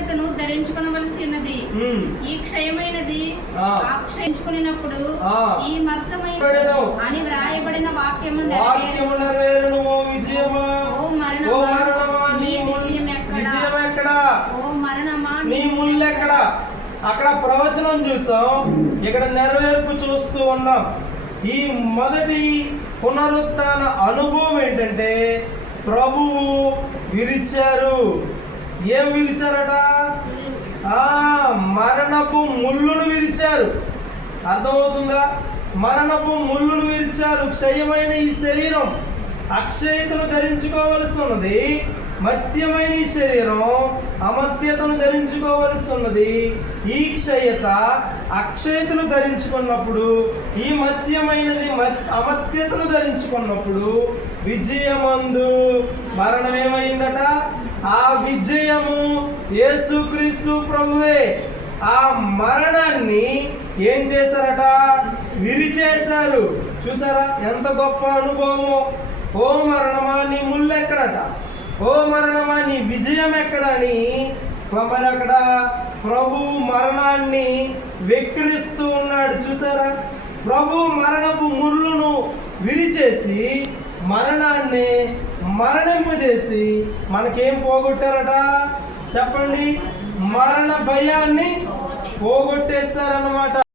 ధరించుకొనవలసి ఉన్నది. ఈ క్షయమైనది. ఆక్షయించుకున్నప్పుడు. ఈ మర్తమైన. అని వ్రాయబడిన వాక్యము నెరవేరును. ఓ విజయమా ఓ ఓ మరణమా నీ విజయం ఎక్కడా? ఓ మరణమా నీ ముళ్ళు ఎక్కడ అక్కడ ప్రవచనం చూసాం ఇక్కడ నెరవేర్పు చూస్తూ ఉన్నాం ఈ మొదటి పునరుత్థాన అనుభవం ఏంటంటే ప్రభువు విరిచారు ఏం విరిచారట? ఆ మరణపు ముళ్ళును విరిచారు. అర్థమవుతుందా? మరణపు ముళ్ళును విరిచారు. క్షయమైన ఈ శరీరం అక్షయతను ధరించుకోవలసి ఉన్నది. మత్యమైన ఈ శరీరం అమర్త్యతను ధరించుకోవలసి ఉన్నది. ఈ క్షయత అక్షయతను ధరించుకున్నప్పుడు ఈ మత్యమైనది మత్- అమర్త్యతను ధరించుకున్నప్పుడు విజయమందు మరణం ఏమైందట ఆ విజయము యేసుక్రీస్తు ప్రభువే. ఆ మరణాన్ని ఏం చేశారట? విరిచేశారు. చూసారా ఎంత గొప్ప అనుభవము. ఓ మరణమా నీ ముళ్ళెక్కడట ఓ మరణమా నీ విజయం ఎక్కడని మరి అక్కడ ప్రభు మరణాన్ని వెక్కిరిస్తూ ఉన్నాడు. చూసారా ప్రభు మరణపు ముళ్ళును విరిచేసి మరణాన్ని మరణింపజేసి మనకేం పోగొట్టారట? చెప్పండి. మరణ భయాన్ని పోగొట్టేశారన్నమాట.